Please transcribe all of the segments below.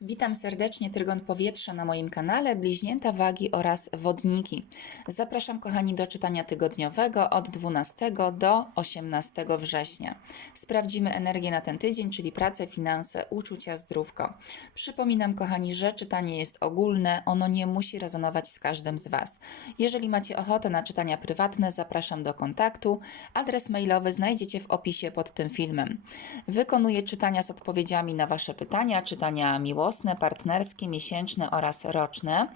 Witam serdecznie Trygon Powietrza na moim kanale Bliźnięta Wagi oraz Wodniki. Zapraszam kochani do czytania tygodniowego od 12 do 18 września. Sprawdzimy energię na ten tydzień, czyli pracę, finanse, uczucia, zdrówko. Przypominam kochani, że czytanie jest ogólne, ono nie musi rezonować z każdym z Was. Jeżeli macie ochotę na czytania prywatne, zapraszam do kontaktu. Adres mailowy znajdziecie w opisie pod tym filmem. Wykonuję czytania z odpowiedziami na Wasze pytania, czytania miłosne, partnerskie, miesięczne oraz roczne.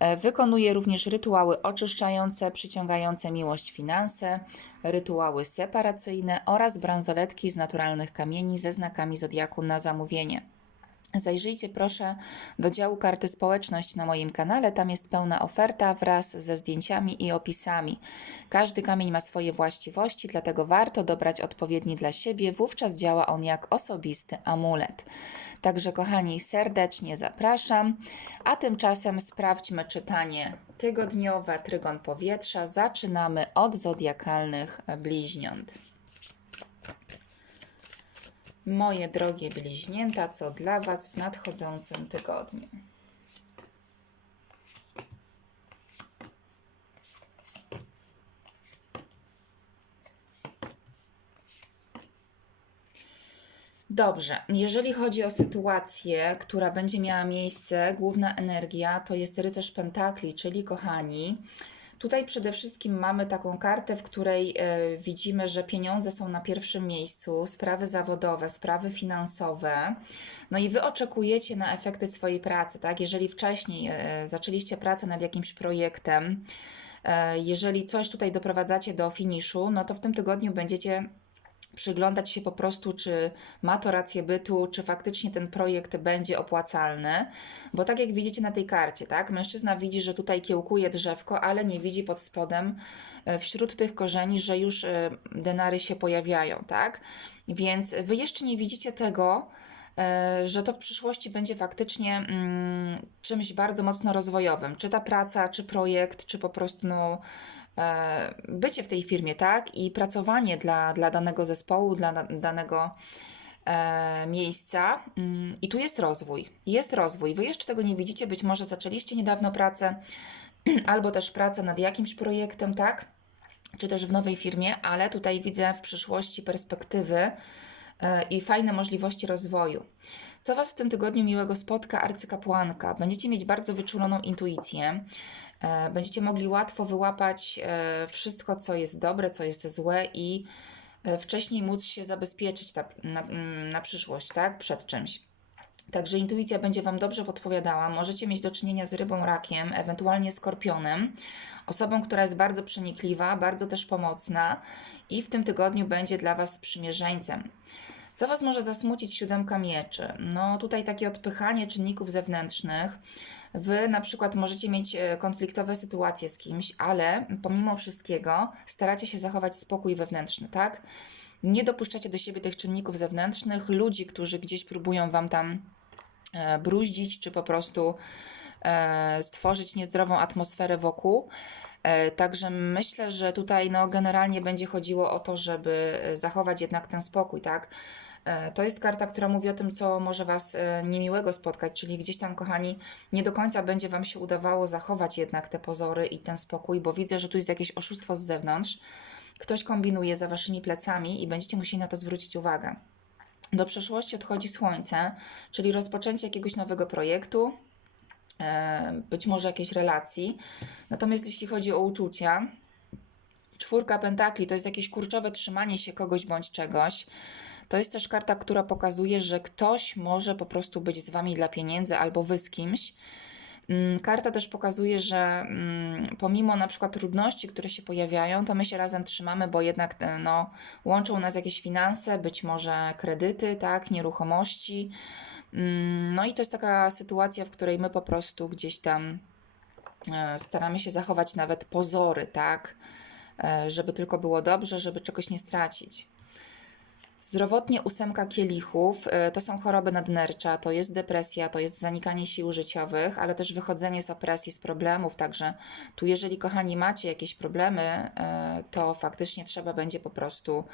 E, Wykonuję również rytuały oczyszczające, przyciągające miłość, finanse, rytuały separacyjne oraz bransoletki z naturalnych kamieni ze znakami zodiaku na zamówienie. Zajrzyjcie proszę do działu karty społeczność na moim kanale, tam jest pełna oferta wraz ze zdjęciami i opisami. Każdy kamień ma swoje właściwości, dlatego warto dobrać odpowiedni dla siebie, wówczas działa on jak osobisty amulet. Także kochani, serdecznie zapraszam, a tymczasem sprawdźmy czytanie tygodniowe Trygon Powietrza. Zaczynamy od zodiakalnych bliźniąt. Moje drogie bliźnięta, co dla Was w nadchodzącym tygodniu? Dobrze, jeżeli chodzi o sytuację, która będzie miała miejsce, główna energia to jest rycerz pentakli, czyli kochani, Tutaj przede wszystkim mamy taką kartę, w której e, widzimy, że pieniądze są na pierwszym miejscu, sprawy zawodowe, sprawy finansowe. No i wy oczekujecie na efekty swojej pracy, tak? Jeżeli wcześniej e, zaczęliście pracę nad jakimś projektem, e, jeżeli coś tutaj doprowadzacie do finiszu, no to w tym tygodniu będziecie przyglądać się po prostu, czy ma to rację bytu, czy faktycznie ten projekt będzie opłacalny, bo tak jak widzicie na tej karcie, tak, mężczyzna widzi, że tutaj kiełkuje drzewko, ale nie widzi pod spodem e, wśród tych korzeni, że już e, denary się pojawiają, tak, więc wy jeszcze nie widzicie tego, e, że to w przyszłości będzie faktycznie mm, czymś bardzo mocno rozwojowym, czy ta praca, czy projekt, czy po prostu no, bycie w tej firmie, tak? I pracowanie dla, dla danego zespołu, dla da- danego e, miejsca. Mm, I tu jest rozwój. Jest rozwój. Wy jeszcze tego nie widzicie, być może zaczęliście niedawno pracę, albo też pracę nad jakimś projektem, tak? Czy też w nowej firmie, ale tutaj widzę w przyszłości perspektywy e, i fajne możliwości rozwoju. Co Was w tym tygodniu miłego spotka arcykapłanka? Będziecie mieć bardzo wyczuloną intuicję. E, Będziecie mogli łatwo wyłapać e, wszystko, co jest dobre, co jest złe i e, wcześniej móc się zabezpieczyć na, na, mm, na przyszłość, tak? Przed czymś. Także intuicja będzie Wam dobrze podpowiadała. Możecie mieć do czynienia z rybą, rakiem, ewentualnie skorpionem, osobą, która jest bardzo przenikliwa, bardzo też pomocna i w tym tygodniu będzie dla Was sprzymierzeńcem. Co Was może zasmucić siódemka mieczy? No tutaj takie odpychanie czynników zewnętrznych. Wy na przykład możecie mieć e, konfliktowe sytuacje z kimś, ale pomimo wszystkiego staracie się zachować spokój wewnętrzny, tak? Nie dopuszczacie do siebie tych czynników zewnętrznych, ludzi, którzy gdzieś próbują Wam tam e, bruździć, czy po prostu e, stworzyć niezdrową atmosferę wokół. Także myślę, że tutaj no, generalnie będzie chodziło o to, żeby zachować jednak ten spokój, tak? E, To jest karta, która mówi o tym, co może Was e, niemiłego spotkać, czyli gdzieś tam, kochani, nie do końca będzie Wam się udawało zachować jednak te pozory i ten spokój, bo widzę, że tu jest jakieś oszustwo z zewnątrz. Ktoś kombinuje za Waszymi plecami i będziecie musieli na to zwrócić uwagę. Do przeszłości odchodzi słońce, czyli rozpoczęcie jakiegoś nowego projektu, e, być może jakiejś relacji. Natomiast jeśli chodzi o uczucia, czwórka pentakli to jest jakieś kurczowe trzymanie się kogoś bądź czegoś. To jest też karta, która pokazuje, że ktoś może po prostu być z wami dla pieniędzy albo wy z kimś. Mm, Karta też pokazuje, że mm, pomimo na przykład trudności, które się pojawiają, to my się razem trzymamy, bo jednak e, no, łączą nas jakieś finanse, być może kredyty, tak, nieruchomości. Mm, No i to jest taka sytuacja, w której my po prostu gdzieś tam e, staramy się zachować nawet pozory, tak, E, żeby tylko było dobrze, żeby czegoś nie stracić. Zdrowotnie ósemka kielichów e, to są choroby nadnercza, to jest depresja, to jest zanikanie sił życiowych, ale też wychodzenie z opresji, z problemów. Także tu, jeżeli kochani macie jakieś problemy, e, to faktycznie trzeba będzie po prostu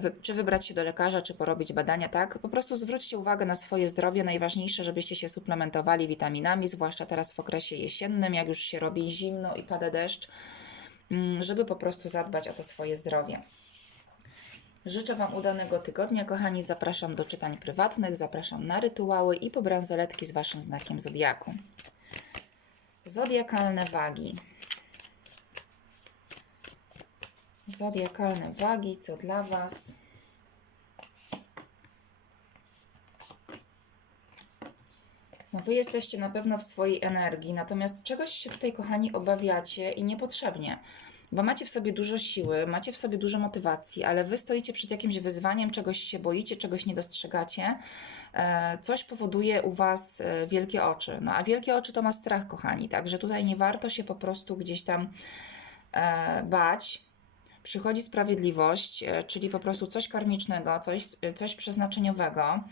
wy, czy wybrać się do lekarza, czy porobić badania, tak? Po prostu zwróćcie uwagę na swoje zdrowie. Najważniejsze, żebyście się suplementowali witaminami, zwłaszcza teraz w okresie jesiennym, jak już się robi zimno i pada deszcz, mm, żeby po prostu zadbać o to swoje zdrowie. Życzę Wam udanego tygodnia, kochani. Zapraszam do czytań prywatnych, zapraszam na rytuały i po bransoletki z Waszym znakiem zodiaku. Zodiakalne wagi. Zodiakalne wagi, co dla Was? No wy jesteście na pewno w swojej energii, natomiast czegoś się tutaj, kochani, obawiacie i niepotrzebnie, bo macie w sobie dużo siły, macie w sobie dużo motywacji, ale wy stoicie przed jakimś wyzwaniem, czegoś się boicie, czegoś nie dostrzegacie, e, coś powoduje u was e, wielkie oczy. No a wielkie oczy to ma strach, kochani, także tutaj nie warto się po prostu gdzieś tam e, bać, przychodzi sprawiedliwość, czyli po prostu coś karmicznego, coś, coś przeznaczeniowego.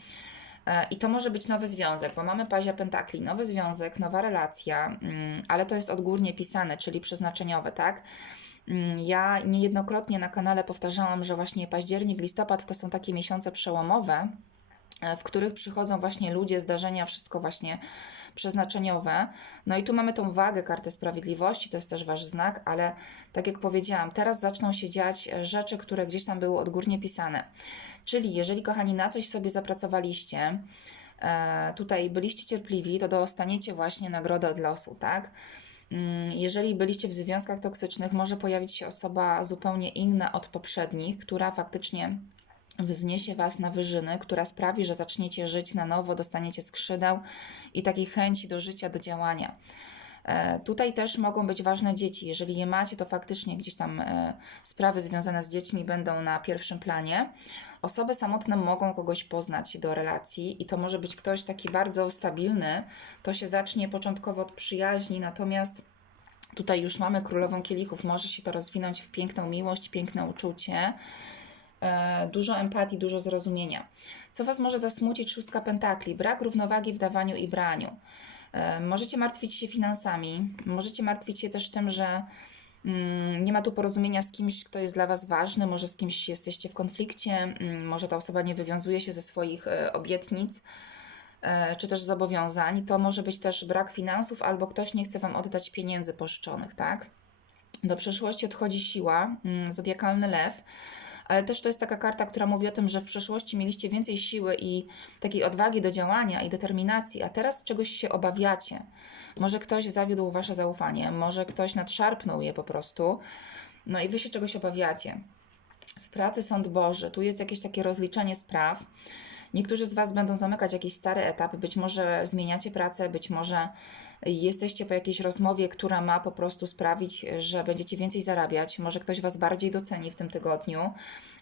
I to może być nowy związek, bo mamy pazia pentakli, nowy związek, nowa relacja, mm, ale to jest odgórnie pisane, czyli przeznaczeniowe, tak? Mm, Ja niejednokrotnie na kanale powtarzałam, że właśnie październik, listopad to są takie miesiące przełomowe, e, w których przychodzą właśnie ludzie, zdarzenia, wszystko właśnie przeznaczeniowe. No i tu mamy tą wagę, kartę sprawiedliwości, to jest też wasz znak, ale tak jak powiedziałam, teraz zaczną się dziać e, rzeczy, które gdzieś tam były odgórnie pisane. Czyli jeżeli, kochani, na coś sobie zapracowaliście, e, tutaj byliście cierpliwi, to dostaniecie właśnie nagrodę od losu, tak? Mm, Jeżeli byliście w związkach toksycznych, może pojawić się osoba zupełnie inna od poprzednich, która faktycznie wzniesie Was na wyżyny, która sprawi, że zaczniecie żyć na nowo, dostaniecie skrzydeł i takiej chęci do życia, do działania. E, Tutaj też mogą być ważne dzieci. Jeżeli je macie, to faktycznie gdzieś tam e, sprawy związane z dziećmi będą na pierwszym planie. Osoby samotne mogą kogoś poznać do relacji i to może być ktoś taki bardzo stabilny. To się zacznie początkowo od przyjaźni, natomiast tutaj już mamy królową kielichów. Może się to rozwinąć w piękną miłość, piękne uczucie e, dużo empatii, dużo zrozumienia. Co Was może zasmucić? Szóstka pentakli, brak równowagi w dawaniu i braniu. E, Możecie martwić się finansami, możecie martwić się też tym, że mm, nie ma tu porozumienia z kimś, kto jest dla Was ważny, może z kimś jesteście w konflikcie, mm, może ta osoba nie wywiązuje się ze swoich e, obietnic e, czy też zobowiązań. To może być też brak finansów, albo ktoś nie chce Wam oddać pieniędzy pożyczonych, tak? Do przeszłości odchodzi siła, mm, zodiakalny lew, ale też to jest taka karta, która mówi o tym, że w przeszłości mieliście więcej siły i takiej odwagi do działania i determinacji, a teraz czegoś się obawiacie. Może ktoś zawiódł wasze zaufanie, może ktoś nadszarpnął je po prostu, no i wy się czegoś obawiacie. W pracy sąd Boży, tu jest jakieś takie rozliczenie spraw. Niektórzy z Was będą zamykać jakiś stary etap, być może zmieniacie pracę, być może jesteście po jakiejś rozmowie, która ma po prostu sprawić, że będziecie więcej zarabiać. Może ktoś Was bardziej doceni w tym tygodniu.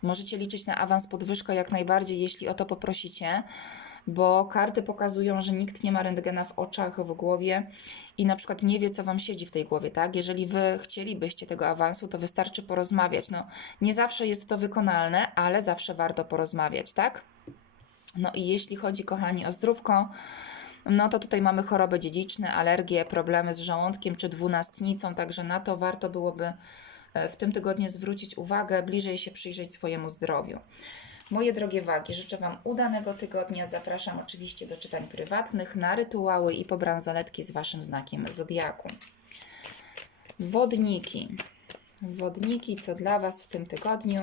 Możecie liczyć na awans, podwyżkę jak najbardziej, jeśli o to poprosicie, bo karty pokazują, że nikt nie ma rentgena w oczach, w głowie i na przykład nie wie, co Wam siedzi w tej głowie, tak? Jeżeli Wy chcielibyście tego awansu, to wystarczy porozmawiać. No, nie zawsze jest to wykonalne, ale zawsze warto porozmawiać, tak? No i jeśli chodzi, kochani, o zdrówko, no to tutaj mamy choroby dziedziczne, alergie, problemy z żołądkiem czy dwunastnicą, także na to warto byłoby e, w tym tygodniu zwrócić uwagę, bliżej się przyjrzeć swojemu zdrowiu. Moje drogie wagi, życzę Wam udanego tygodnia. Zapraszam oczywiście do czytań prywatnych, na rytuały i po bransoletki z Waszym znakiem zodiaku. Wodniki. Wodniki, co dla Was w tym tygodniu?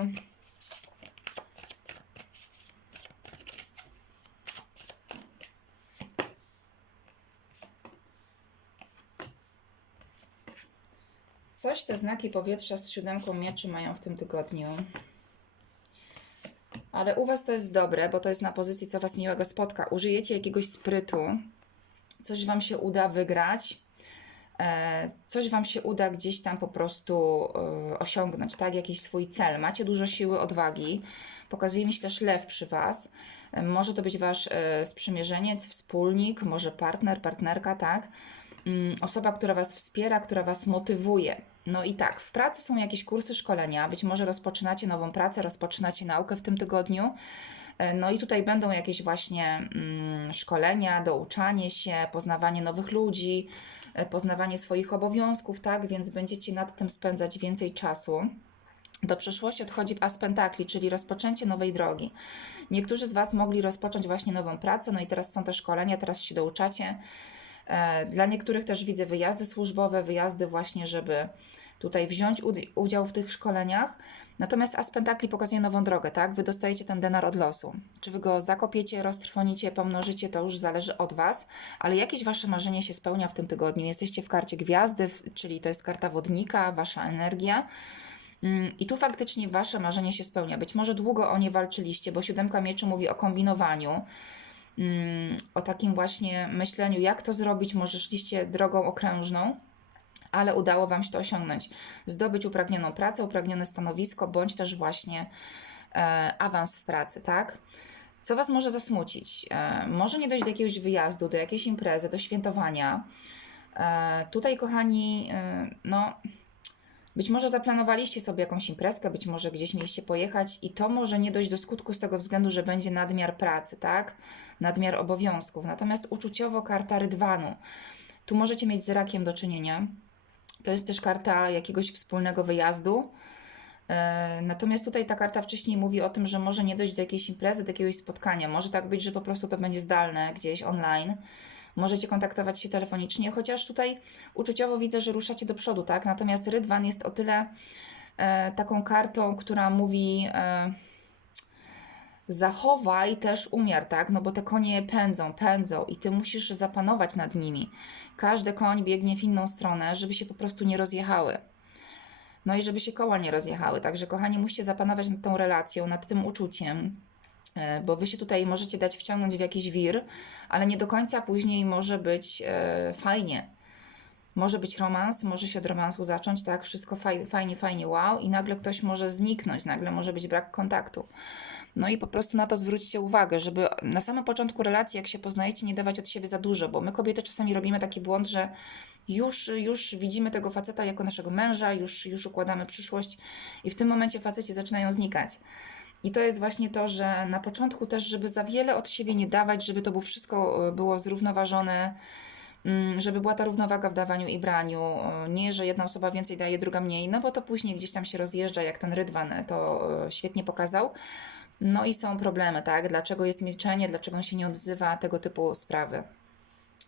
Coś te znaki powietrza z siódemką mieczy mają w tym tygodniu. Ale u Was to jest dobre, bo to jest na pozycji, co Was miłego spotka. Użyjecie jakiegoś sprytu, coś Wam się uda wygrać, e, coś Wam się uda gdzieś tam po prostu e, osiągnąć, tak? Jakiś swój cel. Macie dużo siły, odwagi. Pokazuje mi się też lew przy Was. E, Może to być Wasz sprzymierzeniec, wspólnik, może partner, partnerka, tak? Mm, Osoba, która Was wspiera, która Was motywuje. No i tak, w pracy są jakieś kursy szkolenia, być może rozpoczynacie nową pracę, rozpoczynacie naukę w tym tygodniu. E, No i tutaj będą jakieś właśnie mm, szkolenia, douczanie się, poznawanie nowych ludzi, e, poznawanie swoich obowiązków, tak? Więc będziecie nad tym spędzać więcej czasu. do przyszłości odchodzi As Pentakli, czyli rozpoczęcie nowej drogi. Niektórzy z Was mogli rozpocząć właśnie nową pracę, no i teraz są te szkolenia, teraz się douczacie. E, Dla niektórych też widzę wyjazdy służbowe, wyjazdy właśnie, żeby tutaj wziąć ud- udział w tych szkoleniach. Natomiast As Pentakli pokazuje nową drogę, tak? Wy dostajecie ten denar od losu. Czy Wy go zakopiecie, roztrwonicie, pomnożycie, to już zależy od Was, ale jakieś Wasze marzenie się spełnia w tym tygodniu. Jesteście w karcie gwiazdy, czyli to jest karta wodnika, Wasza energia. Mm, I tu faktycznie wasze marzenie się spełnia. Być może długo o nie walczyliście, bo siódemka mieczy mówi o kombinowaniu, o takim właśnie myśleniu, jak to zrobić. Może szliście drogą okrężną, ale udało wam się to osiągnąć. Zdobyć upragnioną pracę, upragnione stanowisko, bądź też właśnie e, awans w pracy, tak? Co was może zasmucić? E, może nie dojść do jakiegoś wyjazdu, do jakiejś imprezy, do świętowania. E, tutaj, kochani, e, no. Być może zaplanowaliście sobie jakąś imprezkę, być może gdzieś mieliście pojechać i to może nie dojść do skutku z tego względu, że będzie nadmiar pracy, tak? Nadmiar obowiązków. Natomiast uczuciowo karta rydwanu. Tu możecie mieć z rakiem do czynienia. To jest też karta jakiegoś wspólnego wyjazdu. E, Natomiast tutaj ta karta wcześniej mówi o tym, że może nie dojść do jakiejś imprezy, do jakiegoś spotkania. Może tak być, że po prostu to będzie zdalne, gdzieś online. Możecie kontaktować się telefonicznie, chociaż tutaj uczuciowo widzę, że ruszacie do przodu, tak? Natomiast Rydwan jest o tyle e, taką kartą, która mówi e, zachowaj też umiar, tak? No bo te konie pędzą, pędzą i ty musisz zapanować nad nimi. Każdy koń biegnie w inną stronę, żeby się po prostu nie rozjechały. No i żeby się koła nie rozjechały. Także, kochani, musicie zapanować nad tą relacją, nad tym uczuciem, bo wy się tutaj możecie dać wciągnąć w jakiś wir, ale nie do końca później może być e, fajnie. Może być romans, może się od romansu zacząć, tak? Wszystko faj, fajnie, fajnie, wow, i nagle ktoś może zniknąć, nagle może być brak kontaktu. No i po prostu na to zwróćcie uwagę, żeby na samym początku relacji, jak się poznajecie, nie dawać od siebie za dużo, bo my kobiety czasami robimy taki błąd, że już, już widzimy tego faceta jako naszego męża, już, już układamy przyszłość i w tym momencie faceci zaczynają znikać. I to jest właśnie to, że na początku też, żeby za wiele od siebie nie dawać, żeby to było wszystko e, było zrównoważone, mm, żeby była ta równowaga w dawaniu i braniu. E, Nie, że jedna osoba więcej daje, druga mniej, no bo to później gdzieś tam się rozjeżdża, jak ten Rydwan to e, świetnie pokazał. No i są problemy, tak? Dlaczego jest milczenie, dlaczego on się nie odzywa, tego typu sprawy.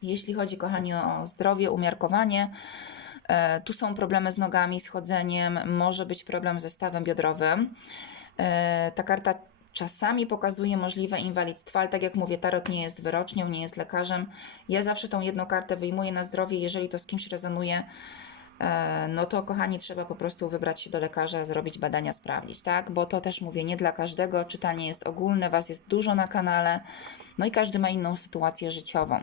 Jeśli chodzi, kochani, o zdrowie, umiarkowanie, tu są problemy z nogami, z chodzeniem, może być problem ze stawem biodrowym. E, Ta karta czasami pokazuje możliwe inwalidztwo, ale tak jak mówię, tarot nie jest wyrocznią, nie jest lekarzem. Ja zawsze tą jedną kartę wyjmuję na zdrowie, jeżeli to z kimś rezonuje, e, no to kochani, trzeba po prostu wybrać się do lekarza, zrobić badania, sprawdzić, tak? Bo to też mówię, nie dla każdego, czytanie jest ogólne, Was jest dużo na kanale, no i każdy ma inną sytuację życiową.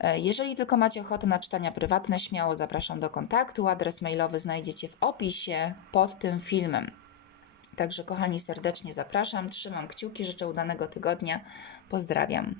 E, Jeżeli tylko macie ochotę na czytania prywatne, śmiało zapraszam do kontaktu. Adres mailowy znajdziecie w opisie pod tym filmem. Także kochani, serdecznie zapraszam, trzymam kciuki, życzę udanego tygodnia. Pozdrawiam.